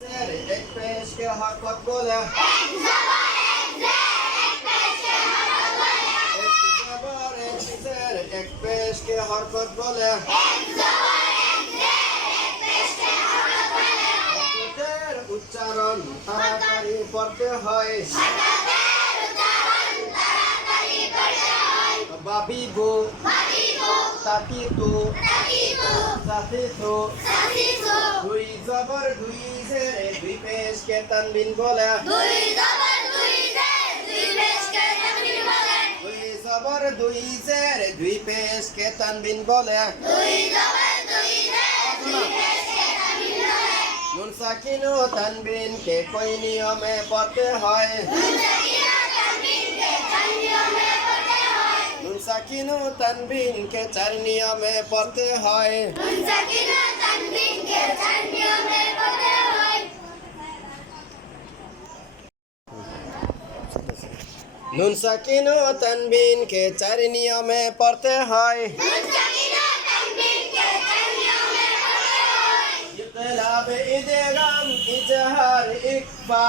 एक पेश के हरकत बोले एक जबर एक शेर एक पेश के हरकत बोले হরকতের উচ্চারণ তাড়াতাড়ি পড়তে হয় বাবিবু তাতিতু সাফিতু দুই জবর দুই জের দুই পেশ কে তানবিন বলে দুই জবর দুই জের দুই পেশ কে তানবিন বলে নুন সাকিন ও তানবিন কে কোই নিয়মে পড়তে হয় নুন সাকিন ও তানবিন কে চার নিয়মে পড়তে হয় নুন সাকিন ও তানবিন কে চার নিয়মে পড়তে হয় ইকলাব ইদগাম ইজহার ইকফা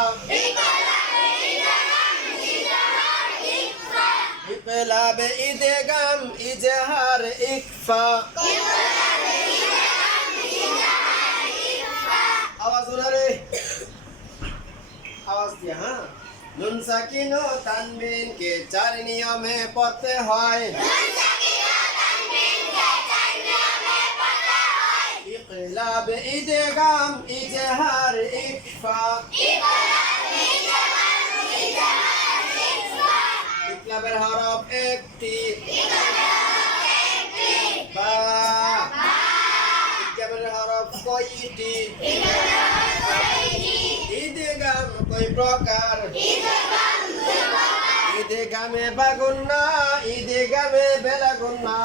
ইকলাব ইদগাম ইজহার ইকফা আওয়াজ না রে আওয়াজ দিয়া হ্যাঁ নুন সাকিন ও তানবিন কে চার নিয়মে পড়তে হয় ইকলাব ইদগাম ইজহার ইকফা ইকলাবের হরফ একটি বা ইকলাবের হরফ কয়টি ইদগাম কয় প্রকার ইদগামে বাগুন্না ইদগামে বেলাগুন্না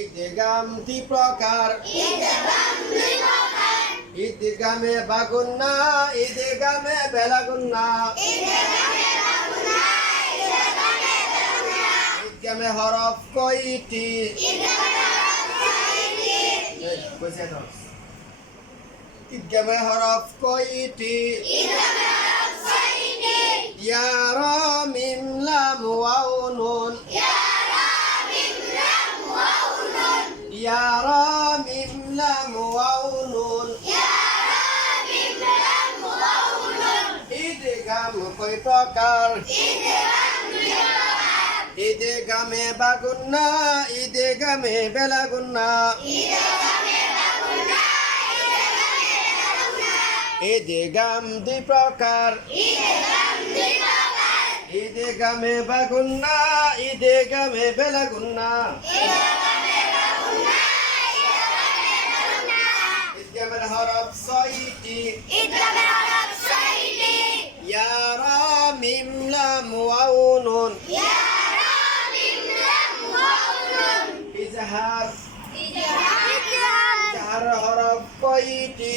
ইদগাম দুই প্রকার ইদগামে বাগুন্না ইদগামে বেলাগুন্না ইদগামে হরফ কয়টি ইদগামে হরফ কয়টি ইয়া রা মিম লাম ওয়াও নুন ইয়া রা মিম লাম ওয়াও নুন ইদগাম কয় প্রকার ইদগামে বাগুন্না ইদগামে বেলাগুন্না ইদগাম দুই প্রকার ইদগামে বাগুন্না ইদগামে বেলাগুন্না ইদগামের হরফ ছয়টি ইয়া রা মিম লাম ওয়াও নুন ইজহার ইজহার হরফ কয়টি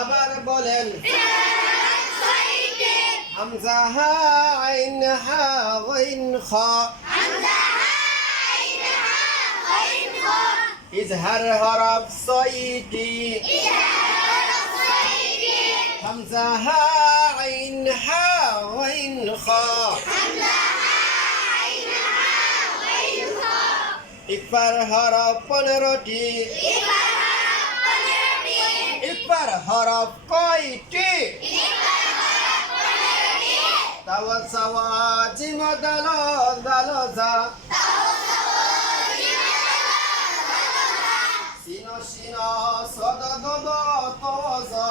আবার বলেন হামজা হা আইন হা ওয়াইন খা ইজহার হরফ ছয়টি হামজা হা আইন হা ওয়াইন খা ইকফার হরফ 15টি ইকফার হরফ কয়টি তাওয়া সাওয়া জিম দাল দাল জা সিনো সিনো সদ দদ তওজা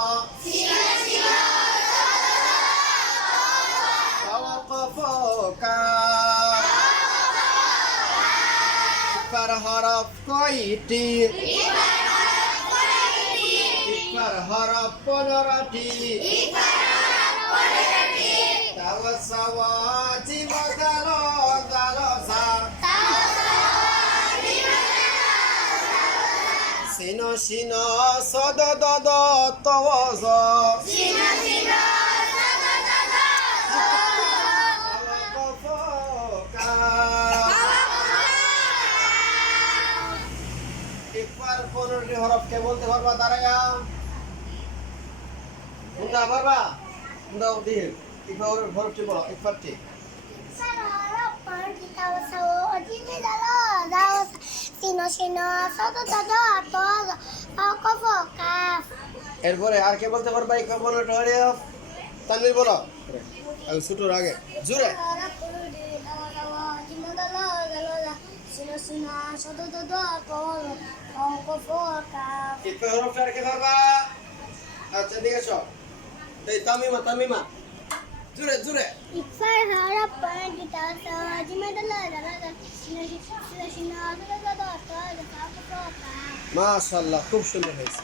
তাওয়া কফ কাফ ইকফার হরফ কয়টি ইকফার হরফ 15টি তাওয়া সাওয়া জিম দাল দাল জা সিনো সিনো সদ দদ তওজা তাওয়া কফ কাফ একবার 15টি হরফকে বলতে পারবা দাঁড়ায়া? কোনটা পারবা? কোনটা দিয়ে ইকফা হরফটি বলো, ইকফাটি। এরপরে আর কে বলতে পারবা ইকফা 15টি হরফ? তানভীর বলো। আগে ছোটর আগে জোরে। ইকফা হরফটা আর কে পারবা? আচ্ছা ঠিক আছে। এই তামিমা তামিমা জোরে জোরে। মাশাআল্লাহ খুব সুন্দর হয়েছে।